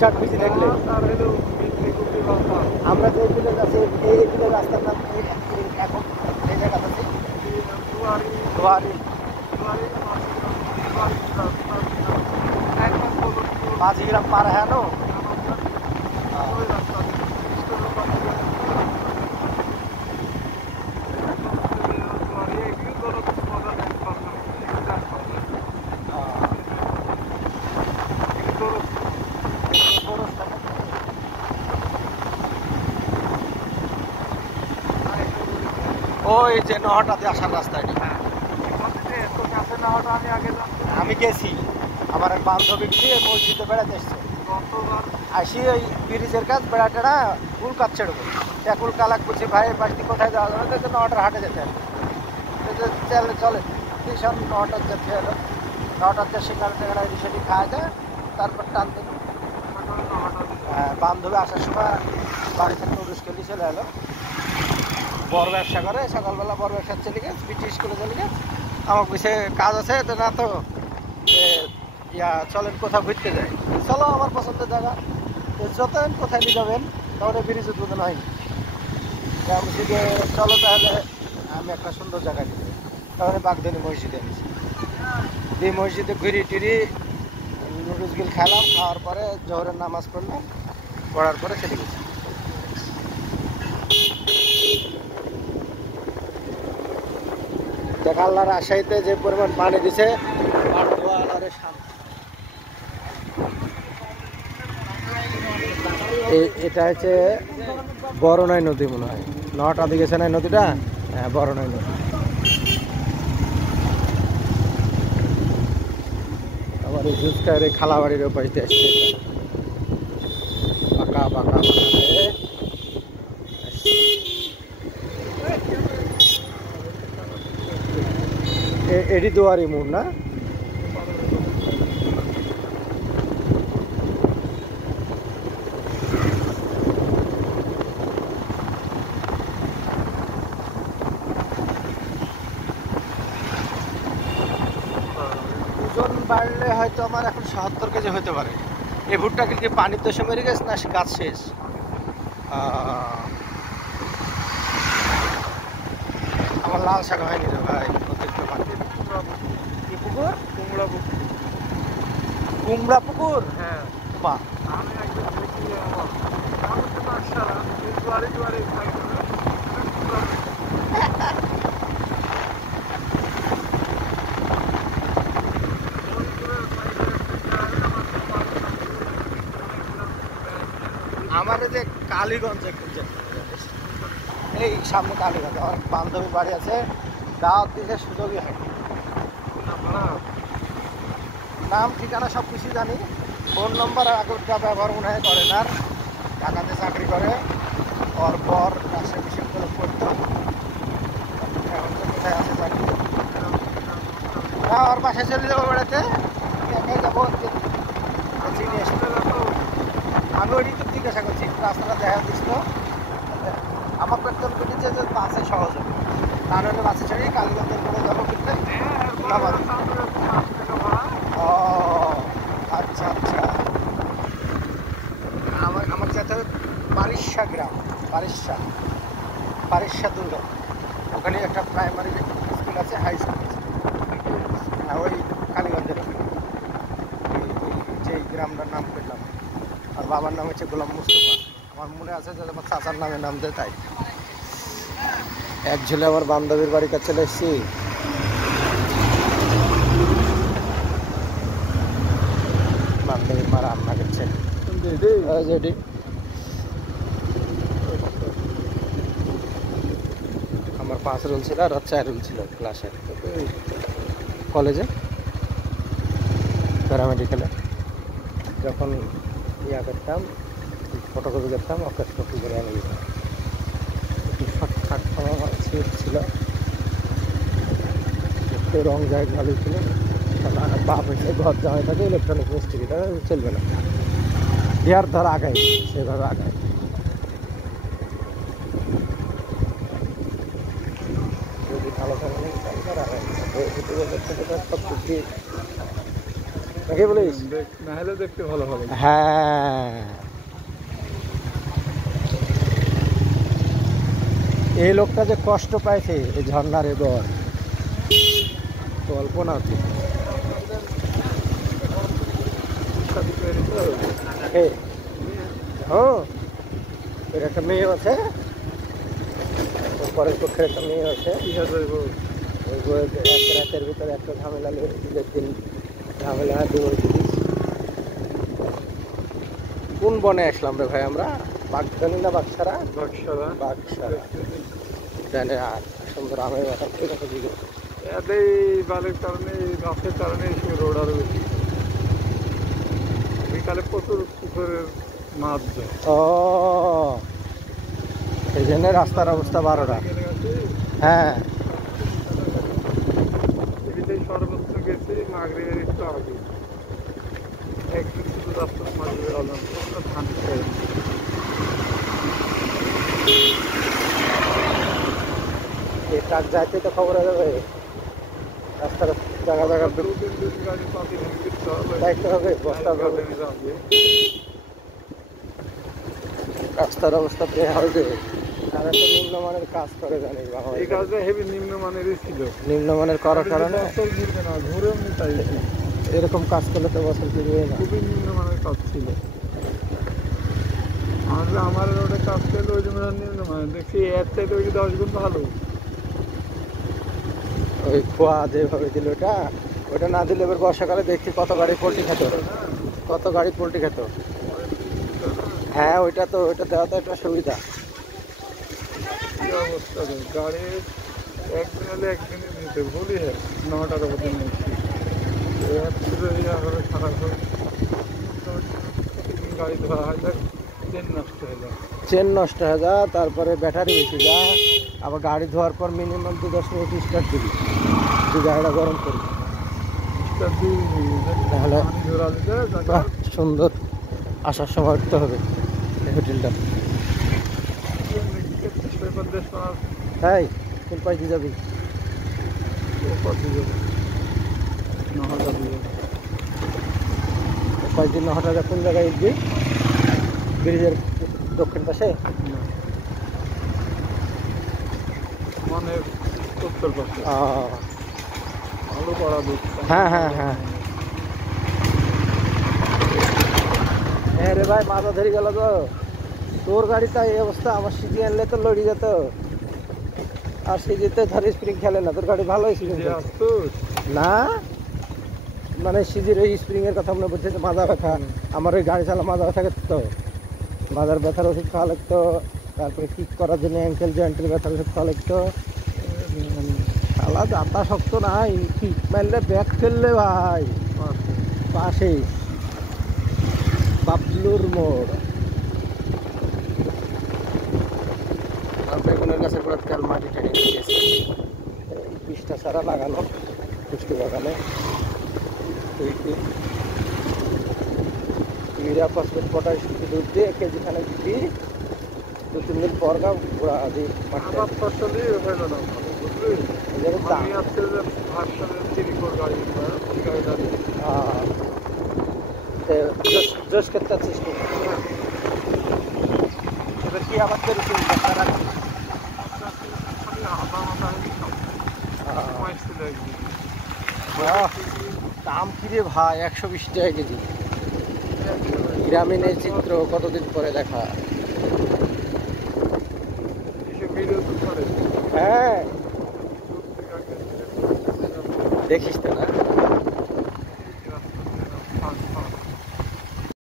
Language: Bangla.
শার্ট ভিজে থাকলে আমরা যে বিলের কাছে এই বিলের রাস্তার নাম এখন এই জায়গাটা আছে দুয়ারি মাঝিগ্রাম পার হ্যাঁ ওই যে নহটাতে আসার রাস্তাটি আমি গেছি আমার এক বান্ধবী দিয়ে মসজিদে বেড়াতে এসছে আসি ওই ব্রিজের কাজ বেড়াটা না কুল কাচ্ছে কুল কালাক করছি ভাই বাড়িতে কোথায় যাওয়া যাবে তো নহটার হাটে যেতে হবে চলে চলে ভীষণ নহটার যেতে হলো নহটার যে সেখানে টেখানে সেটি খাওয়া যায় তারপর টান দিন বান্ধবী আসার সময় বাড়ি থেকে উড়ুসকে নিয়ে চলে এলো বড় ব্যবসা করে সকালবেলা বড় ব্যবসা চলে গেছে পিটি স্কুলে চলে গেছে আমার পিছিয়ে কাজ আছে তো না তো ইয়া চলেন কোথাও ঘুরতে যাই চলো আমার পছন্দের জায়গা যতদিন কোথায় নিয়ে যাবেন তাহলে ব্রিজ উদ্বোধন হয়নি আমি শুধু চলো তাহলে আমি একটা সুন্দর জায়গায় নিয়ে যাই তাহলে বাগদানি মসজিদে এনেছি এই মসজিদে ঘুরি টুরি নুডলস গিল খেলাম খাওয়ার পরে জোহরের নামাজ পড়লাম পড়ার পরে চলে গেছি দেখা আল্লাহর আশাইতে যে পরিমাণ পানি দিছে এটা হচ্ছে বড়নাই নদী মনে হয় নটা দিকে গেছে না নদীটা হ্যাঁ বড়নাই নদী আমার এই জুসকার খালাবাড়ির ওপাশ দিয়ে আসছে বাঁকা বাঁকা এটি দুয়ারি মোড় না ওজন বাড়লে হয়তো আমার এখন ৭০ কেজি হতে পারে এই ভুট্টা কি পানিতে এসে মেরে গেছে না গাছ শেষ আমার লাল শাক হয়নি রে ভাই পুকুর কুমড়া পুকুর হ্যাঁ বাহ আমার যে কালীগঞ্জ এই সামনে কালীগঞ্জ আমার বান্ধবীর বাড়ি আছে দাওয়াত দিতে সুযোগই হয় নাম ঠিকানা সব কিছু জানি ফোন নম্বর আগরটা ব্যবহার মনে হয় করে না ঢাকাতে চাকরি করে ওর পর রাজশাহী বিশ্ববিদ্যালয় পড়তো এখন তো কোথায় আছে জানি ওর বাসায় চলে যাবো বেড়াতে একাই যাবো চিনি এসে আমি ওই ঋতুর জিজ্ঞাসা করছি রাস্তাটা দেখা দিচ্ছিল আমার পেট্রোল পেটেছে যে বাসে সহজ হবে তা নাহলে বাসে ছেড়ে কালীগঞ্জের করে যাবো কিন্তু ও আচ্ছা আচ্ছা আমার যেতে হবে পারিশা গ্রাম পারিশা দুর্গা ওখানে একটা প্রাইমারি স্কুল আছে হাই স্কুল আছে ওই কালীগঞ্জের যে গ্রামটার নাম পেলাম আর বাবার নাম হচ্ছে গোলাম মুস্তফা আমার মনে আছে যে আমার চাচার নামে নাম দেয় তাই এক ঝুলে আমার বান্ধবীর বাড়ির কাছে চলে এসেছি বান্ধবীর মা রান্না করছে আমার 5 রোল ছিল আর 4 রোল ছিল ক্লাসের কলেজে প্যারামেডিক্যালে যখন ইয়া করতাম ফটোকপি করতাম ওকে কপি করে আমি দিতাম শর্টকাট আমার সিট ছিল রং জায়গ ভালোই ছিল বাপ এসে ঘর জামাই থাকে ইলেকট্রনিক মিস্ত্রিটা চলবে না দেওয়ার ধর আগায় সেভাবে আগায় যদি ভালো থাকে নাকি বলিস? না হলে দেখতে ভালো হবে। হ্যাঁ, এই লোকটা যে কষ্ট পাইছে এই ঝর্ণার এবার কল্পনা আছে। হ্যাঁ, এর একটা মেয়ে আছে, পরের পক্ষের একটা মেয়ে আছে। এক রাতের ভিতরে একটা ঝামেলা ঈদের দিন ঝামেলা ডিভোর্স দিস। কোন বনে আসলাম রে ভাই আমরা? বাগদানি না বাগসারা? বাগসারা জানে। আর সুন্দর আমের বাগান এই বালের কারণে, গাছের কারণে রোড আরো বেশি। বিকালে প্রচুর পুকুরের মাছ যায়। ও, এই জন্য রাস্তার অবস্থা 12টা। হ্যাঁ, সর্বোচ্চ গেছি মাগরিবের একটু আগে, একদিন শুধু রাস্তার মাঝে ধান খেয়ে। এই ট্রাক যাইতে তো খবর হয়ে যাবে। রাস্তার জায়গা জায়গা গাড়ি পাতি দায়িত্ব হবে, বস্তা হবে। রাস্তার অবস্থা হবে। তারা তো নিম্নমানের কাজ করে জানি। এই কাজটা হেভি নিম্নমানেরই ছিল। নিম্নমানের করার কারণে ঘুরবে না, ঘুরেও তাই এরকম কাজ করলে তো বছর ফিরবে না। খুবই নিম্নমানের কাজ ছিল। আমার রোডে কাজ করলে ওই জন্য নিম্নমানের দেখছি, এর চাইতে ওই 10 গুণ ভালো। ওই খোয়া যেভাবে দিল ওটা না দিলে এবার বর্ষাকালে দেখছি কত গাড়ি পোল্ট্রি খেত, কত গাড়ি পোল্ট্রি খেত। হ্যাঁ, ওইটা দেওয়া তো একটা সুবিধা। কি অবস্থা গাড়ি একদিন হলে একদিনে নিতে বলি। হ্যাঁ, 9 টাকা মতো নিচ্ছি। সারাক্ষণ গাড়ি ধরা হয়, চেন নষ্ট হয়ে যায়। চেন নষ্ট হয়ে যায়, তারপরে ব্যাটারি বেশি যায়। আবার গাড়ি ধোয়ার পর মিনিমাম 2-10 মিনিট স্টার্ট দিবি, গাড়িটা গরম করবি, তাহলে সুন্দর আসার সময় উঠতে হবে এই হোটেলটা। তাই কোন পাশ দিয়ে যাবি? নহটা কোন জায়গায় উঠবি? ব্রিজের দক্ষিণ পাশে, মানে উত্তর পাশে। হ্যাঁ হ্যাঁ হ্যাঁ হ্যাঁ রে ভাই, মাথা ধরে গেল তো। তোর গাড়িটা এই অবস্থা, আমার সিজি আনলে তো লড়ি যেত। আর সিজিতে ধরে স্প্রিং খেলে না, তোর গাড়ি ভালো স্প্রিং না। মানে সিজির এই স্প্রিং এর কথা মনে পড়ছে, মাজা ব্যথা। আমার ওই গাড়ি চালা মাজা ব্যথা করতো, মাজার ব্যথার ওষুধ খাওয়া লাগতো। তারপরে কিক করার জন্য অ্যাঙ্কেল জয়েন্টের ব্যথার ওষুধ খাওয়া লাগতো। শালা দাঁতা শক্ত নাই, কিক মারলে ব্যাক ফেললে ভাই পাশেই বাবলুর মোড়। বেগুনের গাছের গোড়ার তেল মাটি টেনে দিয়েছে, পিসটা সারা লাগানো পুষ্টি বাগানে। ইউরিয়া ফসফেট পটাশ দুধ দিয়ে কেজিখানে দিবি, 2-3 দিন পর গা ঘোরা দিই। ফসলই হইল না, বুঝলি? জোশ করতে চেষ্টা এবার কি আবার করেছি দাম কিরে ভাই? 120 টাকা কেজি। গ্রামীণ এই চিত্র কতদিন পরে দেখা। হ্যাঁ, দেখিস তো না।